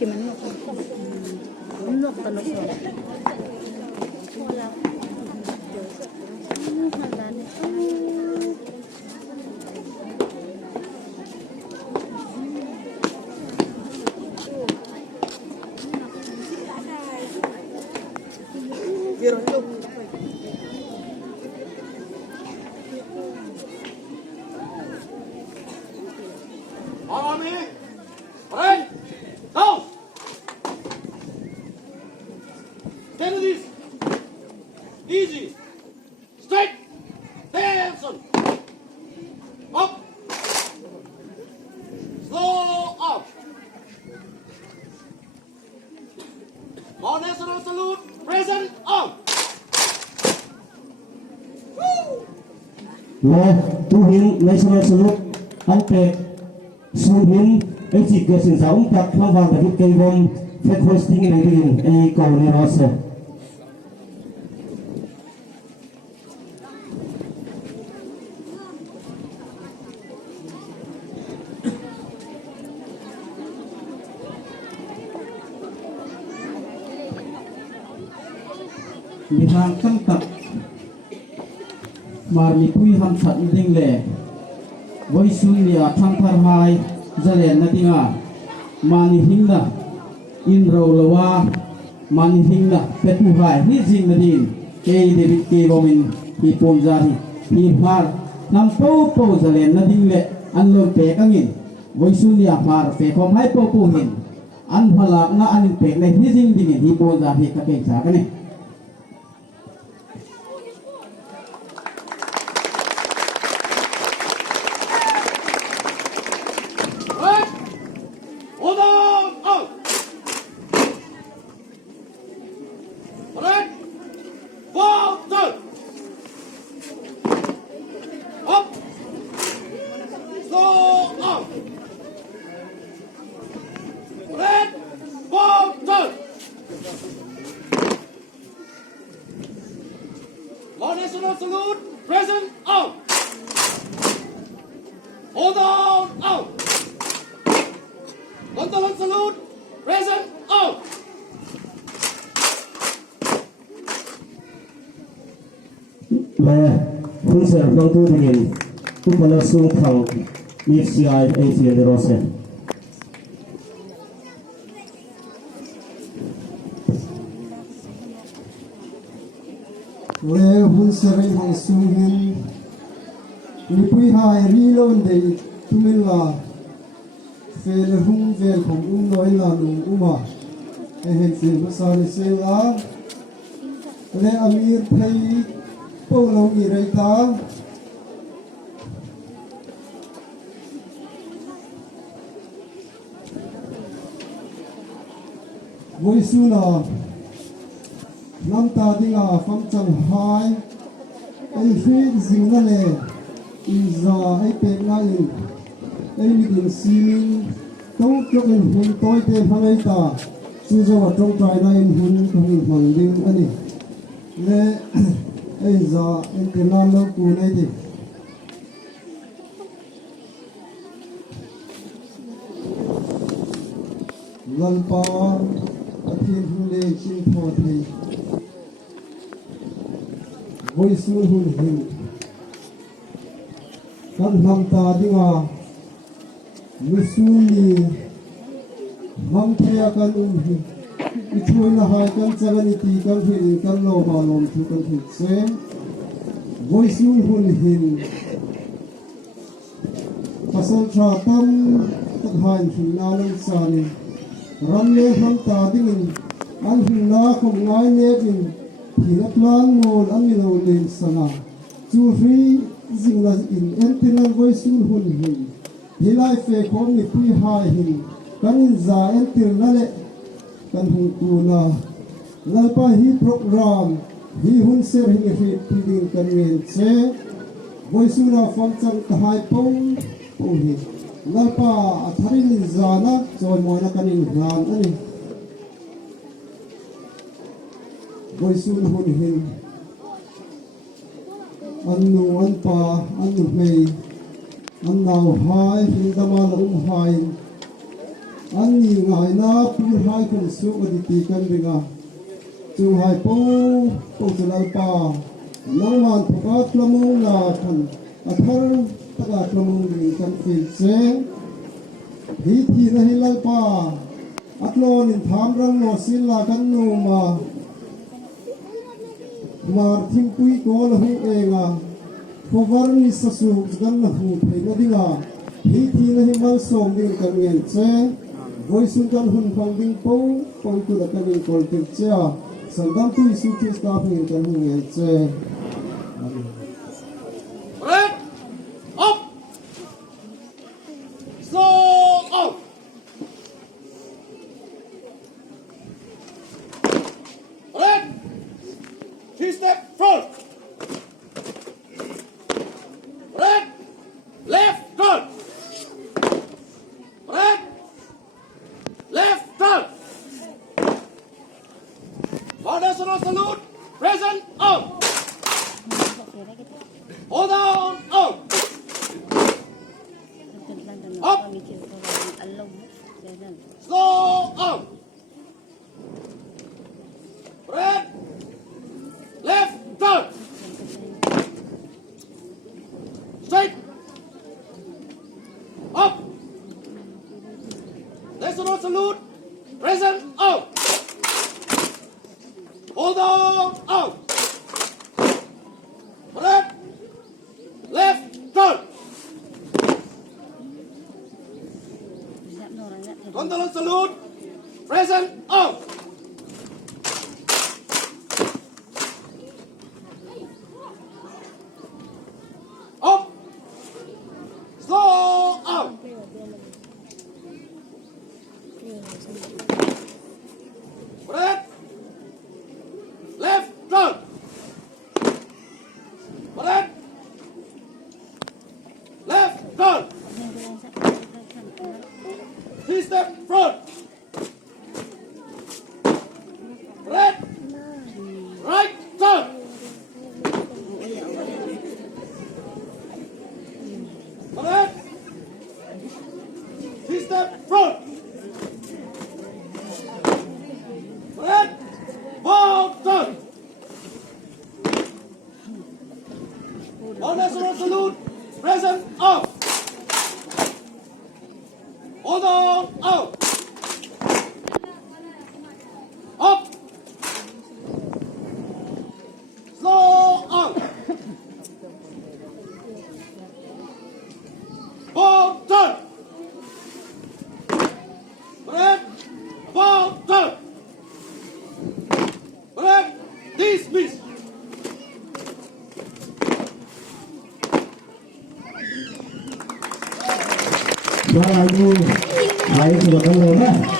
cái mình nuốt tao nó rồi Army, ready, go! Stand this. Easy. Straight. Tension. Up. Slow up. More national salute. Present up. Là tu hiến national salute anh tệ xuân hiến ấy chỉ cơ sở giáo ông tập hoa vàng David cây bom phép hosting này đi ấy cầu này nó sẽมีทางขั้นตัดมามีผู้ทำสัตว์ดิ่งเล่ไว้ซุนเนียทางทารไฮจะเรียนนาติงามานิหิงนะอินโรลวามานิหิงนะเป็ดผู้หายฮิจิงนาดินเอเดวิดเกบอมินฮีปอนจาฮีฮีพาร์นำปูปูจะเรียนนาดิงเล่อันลงเปกังอินไว้ซุนเนียพาร์เปคอมให้ปูปูหินอันพลักนะอันเปกในฮิจิงดิ่งฮีปอนจาฮีกะเกจากันเนี่ยNational salute, present out. Hold on out. Contalan salute, present out. là phương sẽ đầu tư thực hiện cũng phải là xuống thẳng EFCI ATN de Rose le hun serai hang sung hin ni pui hai ri lon de tumin la fe le hung vel khom noi la nung uma e hen fil sa le se la le amir thai po lo i rai ta voi su na nam ta dinga pham chang hai ai fi zing na le in za ai pe na in ai mi din simin to kyo in hun toy te phangai ta chu zo wa trong trai na in hun ko hin mang ding ani le ai za in te na lo ku nei ti lan pa athin hun le chin tho thei voi su hun hin kan nam ta dinga misuli ham thea kan hi ithui na hai kan changani ti kan hin kan lo ba lom thu kan thi se voi su hun hin pasal tra tam tak hain hin na lang sani ram le ham ta dingin an hin na khom ngai ne bin thì đã plan ngồi ăn mì lẩu lên sana chú phi dừng là in antenna với sun hun hình thì lại phải có một quy hai hình căn giá antenna lệ căn hùng cù na lại pa hi program hi hun ser hình phi tin căn nguyên chế với sun là phong trăng hai pong pong hi lại pa tharin giá na rồi mọi na căn in gan ani voi sun hun hin an nu an pa an nu mei an nau hai hin dama la hai อันนี้ง่ายนะปีให้คนสุขอดีตีกันเองจูให้ปูจะไล่ป่าน้องมันถูกอัดละมุงนาทันอัฐรตะกัดละมุงดีกันฟิลเซพิธีนะให้ไล่ป่าอัดโลนินถามรังโนศิลากันโนมาทิ้งปุยโกละหูเองพอวันนี้สุขกันละหูเพลงดิ่งพิธีนะให้มันส่งดิ่งกันเงินเซไว้สุนกันหุ่นฟังดิ่งปูตุระกันดิ่งคอลติเจ้าสังกัดตุยสุขีสตาฟเงินกันหุ่นเงินเซRed, up. Slow, out. Red, 3 step front. Red, left turn. Red, left turn. For national salute, present, out. Hold on, out. Up. Slow, out. Red, left, turn. Straight. Up. National salute, present, out. Hold on, out. Red, left, turn. Control salute, present, out. Up. Slow, out. Red, left, turn. Red, left, turn. 3 step front. Red, right, turn. Red, 3 step front. Red, ball, turn. On national salute, present, off. Hold on, out. Up. Slow, out. Ball, turn. Red, ball, turn. Red, dismiss. Soal lagi, baik sudah kamu